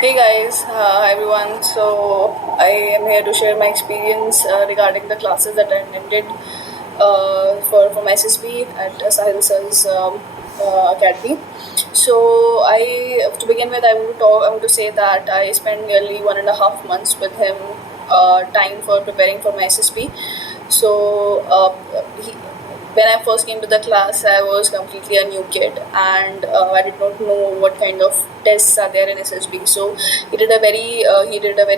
Hey guys, hi everyone. So I am here to share my experience regarding the classes that I attended for my SSB at Sahil Sir's academy. So to begin with, I want to say that I spent nearly 1.5 months with him, time for preparing for my SSB. So he, when I first came to the class, I was completely a new kid, and I did not know what kind of tests are there in SSB. So he did a very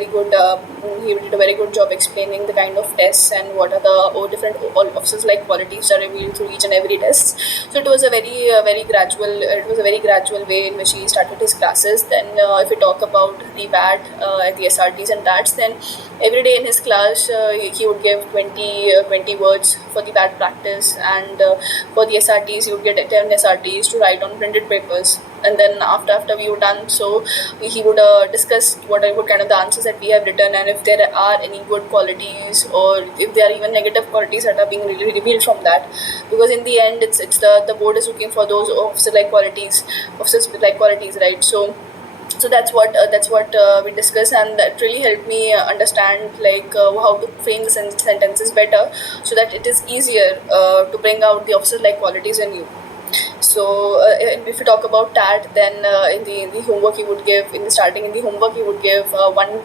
good job explaining the kind of tests and what are the different officers like qualities are revealed through each and every test. So it was a very gradual way in which he started his classes. Then if we talk about the VAT, the SRTs and TATs, then every day in his class he would give 20 words for the VAT practice, and for the SRTs he would get 10 SRTs to write on printed papers. And then after we were done, so he would discuss what kind of the answers that we have written, and if there are any good qualities or if there are even negative qualities that are being really revealed from that. Because in the end, it's the board is looking for those officers with like qualities, right? So that's what we discuss, and that really helped me understand how to frame the sentences better, so that it is easier to bring out the officers like qualities in you. So if you talk about TAT, then in the homework he would give, in the homework he would give one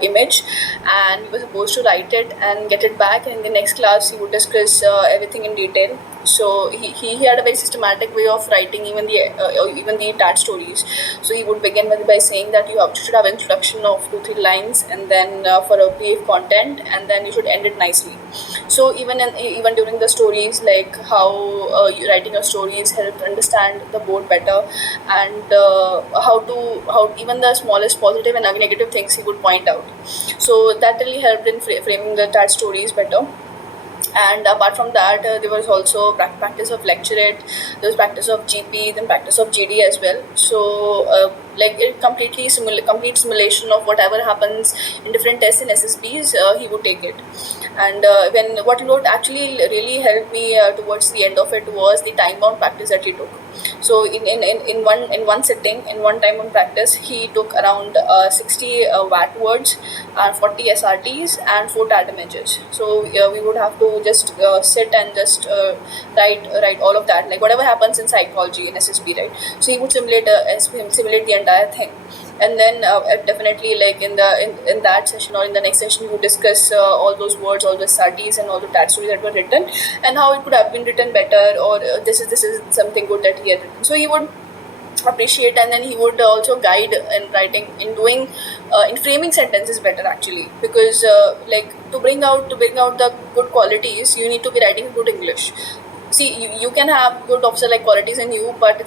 image, and we were supposed to write it and get it back, and in the next class he would discuss everything in detail. So he had a very systematic way of writing even the TAT stories. So he would begin by saying that you should have introduction of 2-3 lines, and then for a brief content, and then you should end it nicely. So even during the stories, like how writing a stories helped understand the board better, and how even the smallest positive and negative things he would point out. So that really helped in framing the TAT stories better. And apart from that, there was also practice of lecturate, there was practice of GP, then practice of GD as well. So like it complete simulation of whatever happens in different tests in SSBs, he would take it. And when what would actually really help me towards the end of it was the time bound practice that he took. So in one sitting, in one time on practice, he took around 60 VAT words and 40 SRTs and 4 TAT images. So we would have to just sit and just write all of that, like whatever happens in psychology in SSB, right? So he would simulate simulate the entire thing. And then definitely, like in that session or in the next session, we would discuss all those words, all the SRTs and all the TAT stories that were written, and how it could have been written better, or this is something good that he had written. So he would appreciate, and then he would also guide in writing, in framing sentences better, actually. Because like to bring out the good qualities, you need to be writing good English. See, you can have good officer like qualities in you, but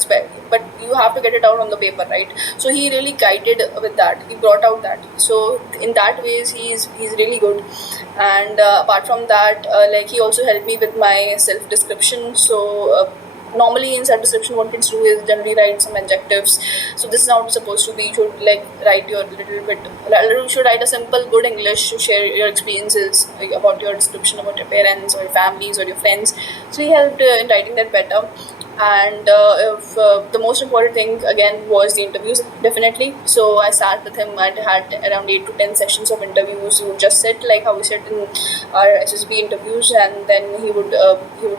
but you have to get it out on the paper, right? So he really guided with that, he brought out that. So in that ways, he's really good. And apart from that, like he also helped me with my self description. So normally in self description, what kids do is generally write some adjectives. So this is how it's supposed to be. You should like write your you should write a simple good English to share your experiences about your description, about your parents or your families or your friends. So he helped in writing that better. And if the most important thing again was the interviews, definitely. So I sat with him. I had around 8 to 10 sessions of interviews. He would just sit like how we sit in our SSB interviews, and then he would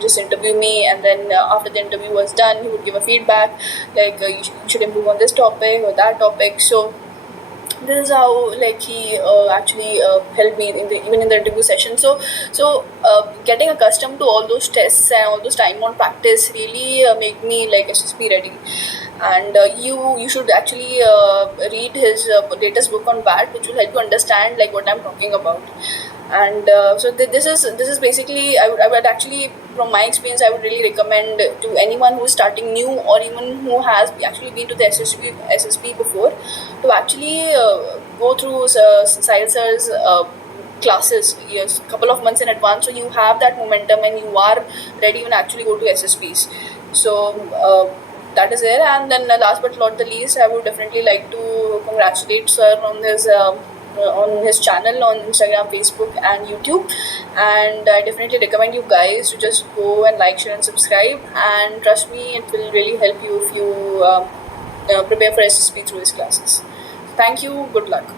just interview me, and then after the interview was done, he would give a feedback like you should improve on this topic or that topic. So this is how like he actually helped me even in the interview session. So getting accustomed to all those tests and all those time on practice really make me like SSP ready. And you should actually read his latest book on VAT, which will help you understand like what I'm talking about. And so this is basically, I would actually, from my experience, I would really recommend to anyone who is starting new, or even who has actually been to the SSP before, to actually go through Sahil Sir's classes, yes, couple of months in advance, so you have that momentum and you are ready and actually go to SSPs. So that is there. And then last but not the least, I would definitely like to congratulate sir on his channel on Instagram, Facebook and YouTube. And I definitely recommend you guys to just go and like, share and subscribe, and trust me, it will really help you if you prepare for SSP through his classes. Thank you. Good luck.